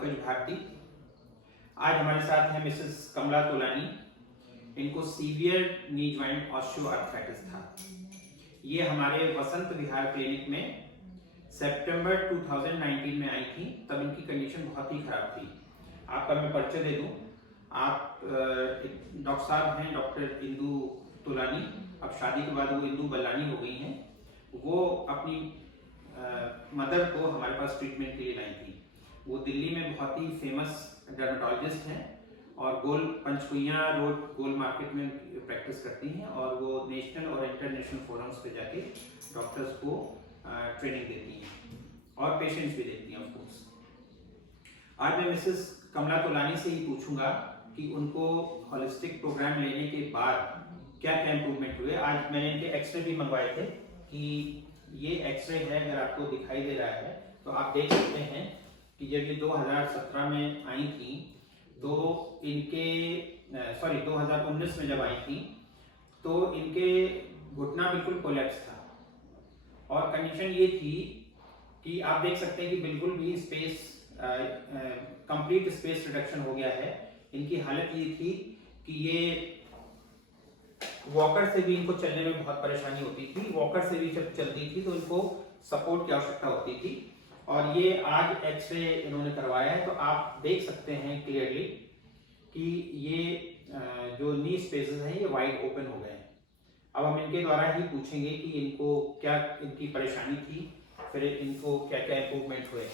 पंकज भारती। आज हमारे साथ हैं मिसेस कमला तोलानी। इनको सीवियर नी जॉइंट ऑस्टियोआर्थराइटिस था। ये हमारे वसंत विहार क्लिनिक में सितंबर 2019 में आई थी। तब इनकी कंडीशन बहुत ही खराब थी। आपका मैं परिचय दे दूं, आप डॉक्टर साहब हैं डॉक्टर इंदु तोलानी। अब शादी के बाद वो इंदु बल्लानी हो गई हैं। वो अपनी मदर को हमारे पास ट्रीटमेंट के लिए लाई थी। वो दिल्ली में बहुत ही फेमस डर्मेटोलॉजिस्ट हैं और गोल पंचकुइया रोड गोल मार्केट में प्रैक्टिस करती हैं और वो नेशनल और इंटरनेशनल फोरम्स पे जाके डॉक्टर्स को ट्रेनिंग देती हैं और पेशेंट्स भी देखती हैं ऑफ कोर्स। आज मैं मिसेस कमला तोलानी से ही पूछूंगा कि उनको होलिस्टिक प्रोग्राम लेने के बाद क्या क्या इम्प्रूवमेंट हुए। आज मैंने इनके एक्सरे भी मंगवाए थे कि ये एक्सरे है, अगर आपको दिखाई दे रहा है तो आप देख सकते हैं कि जब ये 2017 में आई थी तो इनके 2019 में जब आई थी तो इनके घुटना बिल्कुल कोलैप्स था और कंडीशन ये थी कि आप देख सकते हैं कि बिल्कुल भी स्पेस कंप्लीट स्पेस रिडक्शन हो गया है। इनकी हालत ये थी कि ये वॉकर से भी इनको चलने में बहुत परेशानी होती थी। वॉकर से भी जब चलती थी तो इनको सपोर्ट की आवश्यकता होती थी और ये आज एक्सरे इन्होंने करवाया है तो आप देख सकते हैं क्लियरली कि ये जो नी स्पेसेस हैं ये वाइड ओपन हो गए हैं। अब हम इनके द्वारा ही पूछेंगे कि इनको क्या इनकी परेशानी थी, फिर इनको क्या क्या इम्प्रूवमेंट हुए।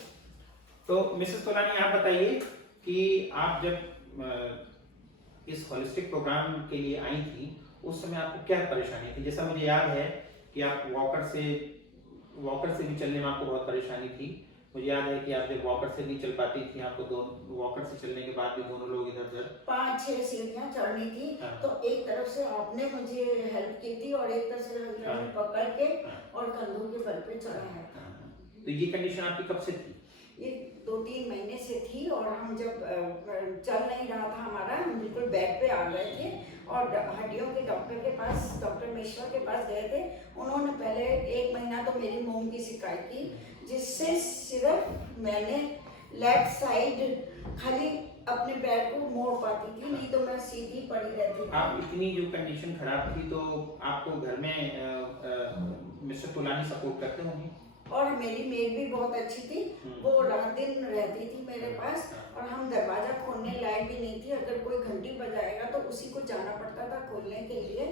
तो मिसेस तोलानी आप बताइए कि आप जब इस होलिस्टिक प्रोग्राम के लिए आई थी उस समय आपको क्या परेशानी थी। जैसा मुझे याद है कि आप वॉकर से भी चलने में आपको बहुत परेशानी थी। मुझे याद है कि आप जब वॉकर से नहीं चल पाती थी, आपको वॉकर से चलने के बाद भी दोनों लोग इधर उधर 5-6 सीढ़ियां चढ़नी थी। तो एक तरफ से आपने मुझे हेल्प की थी और एक तरफ से हस्बैंड पकड़ के और कंधों के बल पे चढ़ाया था। तो ये कंडीशन आपकी कब से थी? ये 2-3 महीने से थी और हम जब चल नहीं रहा था हमारा, हम बिल्कुल बेड पे आ गए थे और हड्डियों के डॉक्टर के पास, डॉक्टर मिश्रा के पास गए थे। उन्होंने पहले 1 महीना तो मेरी मूंग की शिकायत की, जिससे सिर्फ मैंने लेफ्ट साइड खाली अपने पैर को मोड़ पाती थी, नहीं तो मैं सीधी पड़ी रहती थी। आप इतनी जो कंडीशन खराब थी तो आपको घर में मिस्टर तोलानी सपोर्ट करते होंगे? और मेरी मेड भी बहुत अच्छी थी, वो रात दिन रहती थी मेरे पास और हम दरवाजा खोलने लायक भी नहीं थी। अगर कोई घंटी बजाएगा तो उसी को जाना पड़ता था खोलने के लिए।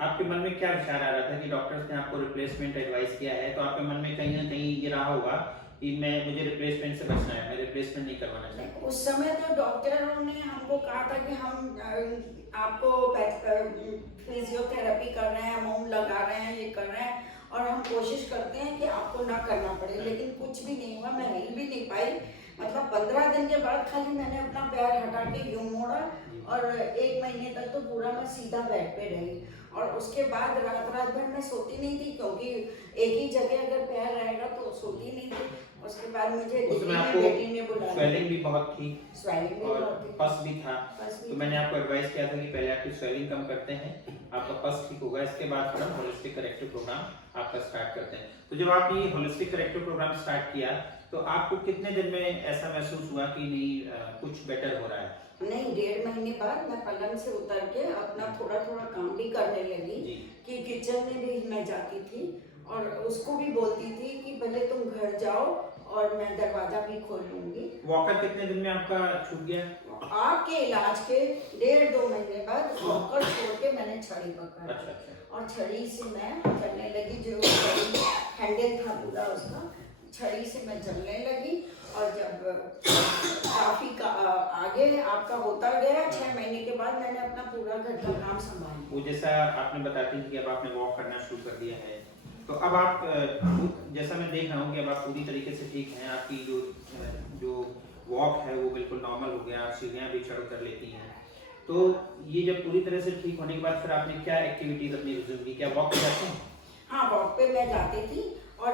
आपके मन में क्या विचार आ रहा था कि डॉक्टर्स ने आपको रिप्लेसमेंट एडवाइस किया है, तो आपके मन में कहीं ना कहीं ये रहा होगा कि मुझे रिप्लेसमेंट से बचना है, मैं रिप्लेसमेंट नहीं करवाना चाहता। उस समय तो डॉक्टरों ने हमको कहा था कि हम आपको फिजियोथेरेपी कर रहे हैं, मोम लगा रहे हैं, ये कर रहे हैं और हम कोशिश करते हैं कि आपको ना करना पड़े, लेकिन कुछ भी नहीं हुआ। मैं हिल भी नहीं पाई। मतलब 15 दिन के बाद खाली मैंने अपना पैर हटा के यूं मोड़ा और 1 महीने तक तो पूरा मैं सीधा बेड पे रही और उसके बाद रात भर मैं सोती नहीं थी, क्योंकि एक ही जगह अगर पैर रहेगा तो सोती नहीं थी। उसके बाद मुझे बेटी ने बुलाया। स्वेलिंग भी बहुत थी, स्वेलिंग भी और बहुत थी, पस भी था। तो मैंने आपको एडवाइस किया था कि पहले आपकी स्वेलिंग कम करते हैं, आपका पस ठीक होगा, इसके बाद फिर हम होलिस्टिक करेक्टिव प्रोग्राम आपका स्टार्ट करते हैं। तो जब आप ये होलिस्टिक करेक्टिव प्रोग्राम स्टार्ट किया तो आपको कितने दिन में ऐसा महसूस हुआ कि नहीं कुछ बेटर हो रहा है? नहीं, 1.5 महीने बाद मैं पलंग से उतर के अपना थोड़ा थोड़ा काम भी करने लगी कि किचन में भी मैं जाती थी और उसको भी बोलती थी कि पहले तुम घर जाओ और मैं दरवाजा भी खोल लूंगी। वॉकर कितने दिन में आपका छूट गया? आपके इलाज के 1.5-2 महीने बाद वॉकर छोड़ के मैंने छड़ी पकड़ा। अच्छा। और छड़ी से मैं चलने लगी, जो हैंडल था पूरा उसका, छड़ी से मैं चलने लगी और जब काफी आगे आपका होता गया, 6 महीने के बाद मैंने अपना पूरा घर का काम संभाला। वो जैसा आपने बताती थी कि अब आपने वॉक करना शुरू कर दिया है, तो अब आप जैसा मैं देख रहा हूँ कि अब आप पूरी तरीके से ठीक हैं। आपकी जो वॉक है वो बिल्कुल नॉर्मल हो गया, आप सीढ़ियाँ भी चढ़ कर लेती हैं। तो ये जब पूरी तरह से ठीक होने के बाद फिर आपने क्या एक्टिविटीज अपनी रिज्यूम की? क्या वॉक पे जाते हैं? हाँ, वॉक पे मैं जाती थी और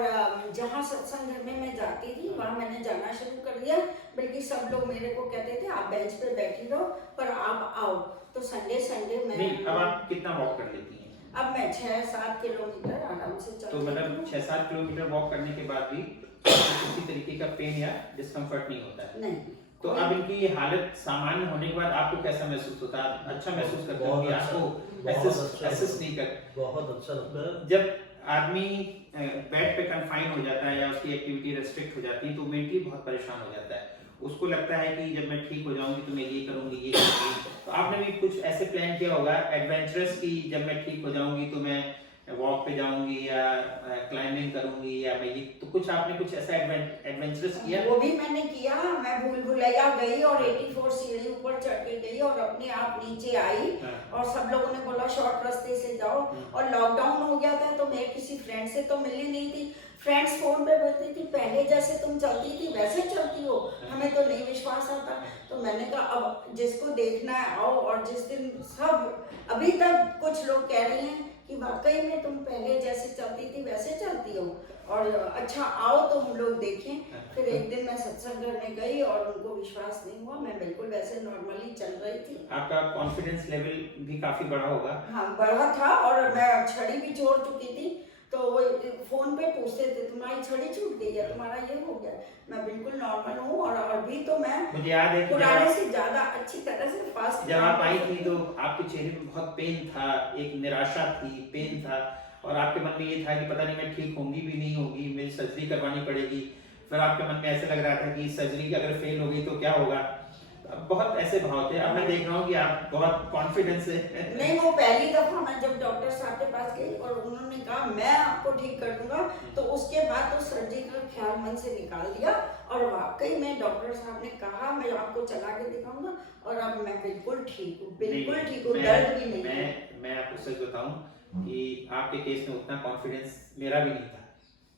जहाँ सत्संग घर में मैं जाती थी वहाँ मैंने जाना शुरू कर दिया। बल्कि सब लोग मेरे को कहते थे आप बेंच पे बैठी रहो पर आप आओ। तो संडे में नहीं, अब आप कितना वॉक कर लेती हैं? अब मैं 6-7 किलोमीटर आराम से चलती तो हूँ। मतलब 6-7 किलोमीटर वॉक करने के बाद भी किसी तरीके का पेन या डिस्कम्फर्ट नहीं होता है? नहीं। तो अब इनकी ये हालत सामान्य होने के बाद आपको कैसा महसूस होता है? अच्छा महसूस करते हो कि आपको असिस्ट नहीं कर? बहुत अच्छा लगता है। जब आदमी बेड पे कन्फाइन हो जाता है या उसकी एक्टिविटी रेस्ट्रिक्ट हो जाती है तो मेंटली बहुत परेशान हो जाता है। उसको लगता है कि जब मैं ठीक हो जाऊंगी तो मैं ये करूंगी ये करूंगी। तो आपने भी कुछ ऐसे प्लान किया होगा एडवेंचरस की, जब मैं ठीक हो जाऊंगी तो मैं वॉक पे जाऊंगी या क्लाइंबिंग करूंगी या मैं ये, तो कुछ आपने कुछ ऐसा एडवेंचरस किया? वो भी मैंने किया। मैं भूल भुलैया गई और 84 सीढ़ी ऊपर चढ़ के गई और अपने आप नीचे आई। हाँ। और सब लोगों ने बोला शॉर्ट रास्ते से जाओ। और लॉकडाउन हो गया था तो मैं किसी फ्रेंड से तो मिली नहीं थी। फ्रेंड्स फोन पे बोलती थी पहले जैसे तुम चलती थी वैसे चलती हो, हमें तो नहीं विश्वास आता। तो मैंने कहा अब जिसको देखना है आओ। और जिस दिन सब अभी तक कुछ लोग कह रहे हैं कि वाकई में तुम पहले जैसे चलती थी वैसे चलती हो। और अच्छा आओ तो हम लोग देखें। फिर एक दिन मैं सत्संग करने गई और उनको विश्वास नहीं हुआ, मैं बिल्कुल वैसे नॉर्मली चल रही थी। आपका कॉन्फिडेंस लेवल भी काफी बढ़ा होगा। हाँ बढ़ा था। और मैं छड़ी भी छोड़ चुकी थी। तो वो फोन पे पूछते थे तुम्हारी छड़ी छूट गई है, तुम्हारा ये हो गया। मैं बिल्कुल नॉर्मल हूँ। और अभी तो मैं मुझे याद है कि पुराने से ज्यादा अच्छी तरह से फास्ट। जब आप आई थी तो आपके चेहरे पे बहुत पेन था, एक निराशा थी, पेन था और आपके मन में ये था कि पता नहीं मैं ठीक होंगी भी नहीं होगी, मेरी सर्जरी करवानी पड़ेगी। फिर आपके मन में ऐसे लग रहा था कि सर्जरी अगर फेल हो गई तो क्या होगा। बहुत ऐसे भाव थे। अब मैं देख रहा हूँ कि आप बहुत कॉन्फिडेंस है। नहीं वो पहली दफा मैं जब डॉक्टर साहब के पास गई और उन्होंने कहा मैं आपको ठीक कर दूंगा, तो उसके बाद तो सर्जरी का ख्याल मन से निकाल दिया। और वाकई में डॉक्टर साहब ने कहा मैं आपको चला के दिखाऊंगा। और अब मैं बिल्कुल ठीक हूँ, बिल्कुल ठीक हूँ, दर्द भी नहीं है। मैं आपको सच बताऊं कि आपके केस में उतना कॉन्फिडेंस मेरा भी नहीं था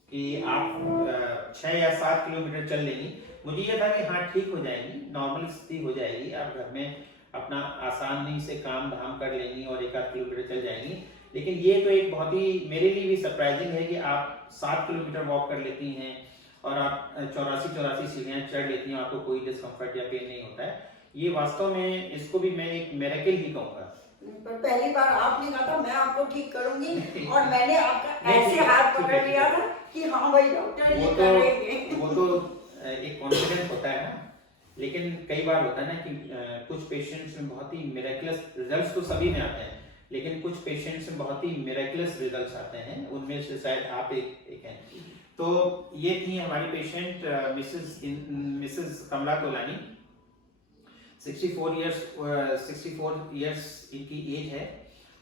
कि आप 6 या 7 किलोमीटर चल लेंगी। मुझे ये था कि हाँ ठीक हो जाएंगी, नॉर्मल स्थिति हो जाएगी, आप घर में अपना आसानी से काम धाम कर लेंगी और 1-8 किलोमीटर चल जाएंगी। लेकिन ये तो एक बहुत ही मेरे लिए भी सरप्राइजिंग है कि आप 7 किलोमीटर वॉक कर लेती हैं और आप 84 सीढ़ियाँ चढ़ लेती हैं, आपको कोई डिस्कम्फर्ट या पेन नहीं होता है। ये वास्तव में इसको भी मैं एक मिरेकल ही कहूँगा। पर पहली बार आपने कहा था मैं आपको ठीक करूंगी और मैंने आपका ऐसे हाथ पकड़ लिया था कि हाँ भाई डॉक्टर ये करेंगे। वो तो एक कॉन्फिडेंस होता है ना। लेकिन कई बार होता है ना कि कुछ पेशेंट्स में बहुत ही मिरेकलस रिजल्ट्स तो सभी में आते हैं, लेकिन कुछ पेशेंट्स में बहुत ही मिरेकलस रिजल्ट्स आते हैं, उनमें से शायद आप एक हैं। तो ये थी हमारी पेशेंट मिसेस कमला तोलानी। 64 इयर्स इनकी एज है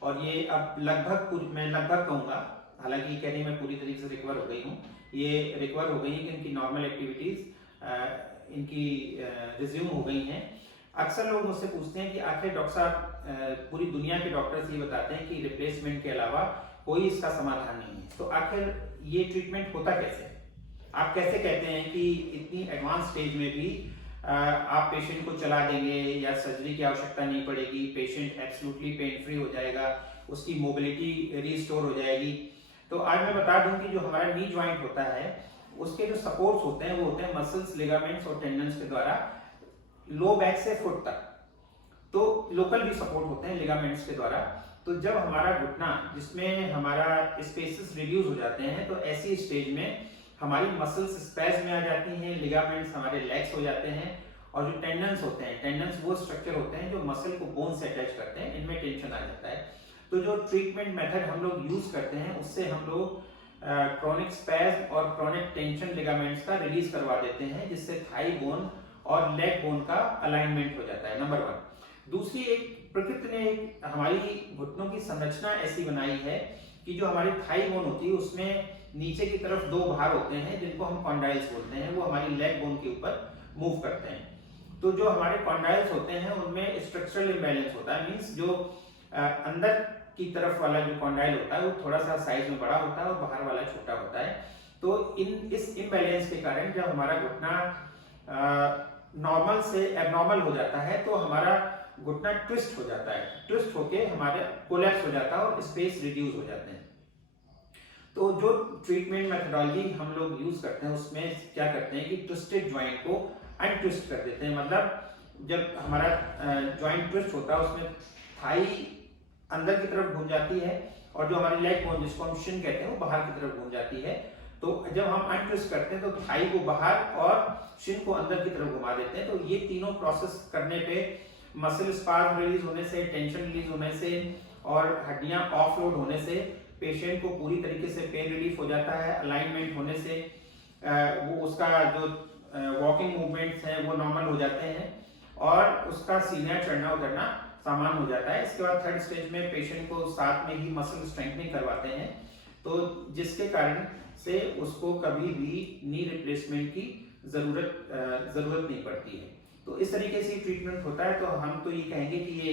और ये अब मैं लगभग कहूँगा, हालांकि कह रही मैं पूरी तरीके से रिकवर हो गई हूँ, ये रिकवर हो गई है कि इनकी नॉर्मल एक्टिविटीज इनकी रिज्यूम हो गई हैं। अक्सर लोग मुझसे पूछते हैं कि आखिर डॉक्टर साहब, पूरी दुनिया के डॉक्टर्स ये बताते हैं कि रिप्लेसमेंट के अलावा कोई इसका समाधान नहीं है, तो आखिर ये ट्रीटमेंट होता कैसे? आप कैसे कहते हैं कि इतनी एडवांस स्टेज में भी आप पेशेंट को चला देंगे या सर्जरी की आवश्यकता नहीं पड़ेगी, पेशेंट एब्सोल्युटली पेन फ्री हो जाएगा, उसकी मोबिलिटी रिस्टोर हो जाएगी। तो आज मैं बता दूं कि जो हमारा नी जॉइंट होता है उसके जो सपोर्ट्स होते हैं वो होते हैं मसल्स, लिगामेंट्स और टेंडन्स के द्वारा लो बैक से फुट तक। तो लोकल भी सपोर्ट होते हैं लिगामेंट्स के द्वारा। तो जब हमारा घुटना जिसमें हमारा स्पेसेस रिड्यूस हो जाते हैं तो ऐसी स्टेज में हमारी मसल्स स्पेस में आ जाती हैं, लिगामेंट्स हमारे लेग्स हो जाते हैं और जो टेंडन्स होते हैं, टेंडन्स वो स्ट्रक्चर होते हैं जो मसल को बोन से अटैच करते हैं, इनमें टेंशन आ जाता है। तो जो ट्रीटमेंट मेथड हम लोग यूज करते हैं उससे हम लोग क्रोनिक स्पैज्म और क्रोनिक टेंशन लिगामेंट्स का रिलीज करवा देते हैं, जिससे थाई बोन और लेग बोन का अलाइनमेंट हो जाता है, नंबर 1। दूसरी, एक प्रकृति ने हमारी घुटनों की संरचना ऐसी बनाई है कि जो हमारी थाई बोन होती है उसमें नीचे की तरफ 2 भार होते हैं जिनको हम कॉन्डाइल्स बोलते हैं, वो हमारी लेग बोन के ऊपर मूव करते हैं। तो जो हमारे कॉन्डाइल्स होते हैं उनमें स्ट्रक्चरल इम्बैलेंस होता है, मींस जो अंदर की तरफ वाला जो कॉन्डाइल होता है वो थोड़ा सा साइज में बड़ा होता है और बाहर वाला छोटा होता है। तो इस इम्बैलेंस के कारण जब हमारा घुटना नॉर्मल से एबनॉर्मल हो जाता है तो हमारा घुटना ट्विस्ट हो जाता है, ट्विस्ट होके हमारे कोलैप्स हो जाता है और स्पेस रिड्यूस हो जाते हैं। तो जो ट्रीटमेंट मेथोडोलॉजी हम लोग यूज करते हैं उसमें क्या करते हैं कि ट्विस्टेड ज्वाइंट को अनट्विस्ट कर देते हैं। मतलब जब हमारा ज्वाइंट ट्विस्ट होता है उसमें थाई अंदर की तरफ घूम जाती है और जो हमारी लेग बोन जिसको हम शिन कहते हैं वो बाहर की तरफ घूम जाती है। तो जब हम अनट्विस्ट करते हैं तो थाई को बाहर और शिन को अंदर की तरफ घुमा देते हैं। तो ये तीनों प्रोसेस करने पे मसल स्पाज्म रिलीज होने से, टेंशन रिलीज होने से और हड्डियां ऑफलोड होने से पेशेंट को पूरी तरीके से पेन रिलीफ हो जाता है। अलाइनमेंट होने से वो उसका जो वॉकिंग मूवमेंट्स हैं वो नॉर्मल हो जाते हैं और उसका सीनियर चढ़ना उतरना सामान हो जाता है। इसके बाद थर्ड स्टेज में पेशेंट को साथ में ही मसल स्ट्रेंथनिंग करवाते हैं, तो जिसके कारण से उसको कभी भी नी रिप्लेसमेंट की जरूरत नहीं पड़ती है। तो इस तरीके से ट्रीटमेंट होता है। तो हम तो ये कहेंगे कि ये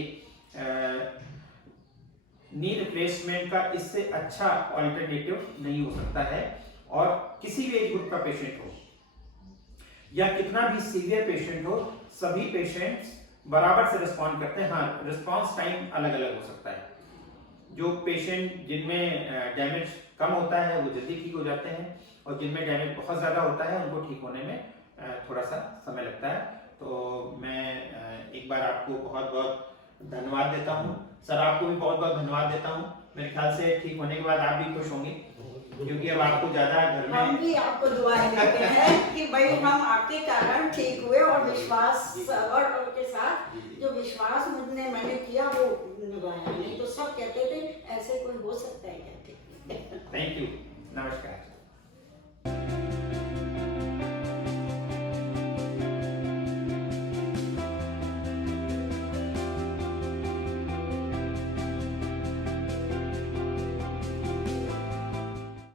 नी रिप्लेसमेंट का इससे अच्छा ऑल्टरनेटिव नहीं हो सकता है। और किसी भी एज ग्रुप का पेशेंट हो या कितना भी सीवियर पेशेंट हो, सभी पेशेंट्स बराबर से रिस्पॉन्ड करते हैं। हाँ, रिस्पॉन्स टाइम अलग अलग हो सकता है। जो पेशेंट जिनमें डैमेज कम होता है वो जल्दी ठीक हो जाते हैं और जिनमें डैमेज बहुत ज़्यादा होता है उनको ठीक होने में थोड़ा सा समय लगता है। तो मैं एक बार आपको बहुत बहुत धन्यवाद देता हूँ। सर, आपको भी बहुत बहुत धन्यवाद देता हूँ। मेरे ख्याल से ठीक होने के बाद आप भी खुश होंगे, क्योंकि अब आपको ज़्यादा घर में हम भी आपको दुआएं देते हैं कि भाई हम आपके कारण ठीक हुए और विश्वास और के साथ जो विश्वास मैंने किया वो निभाया। नहीं तो सब कहते थे ऐसे कोई हो सकता है क्या? थैंक यू, नमस्कार।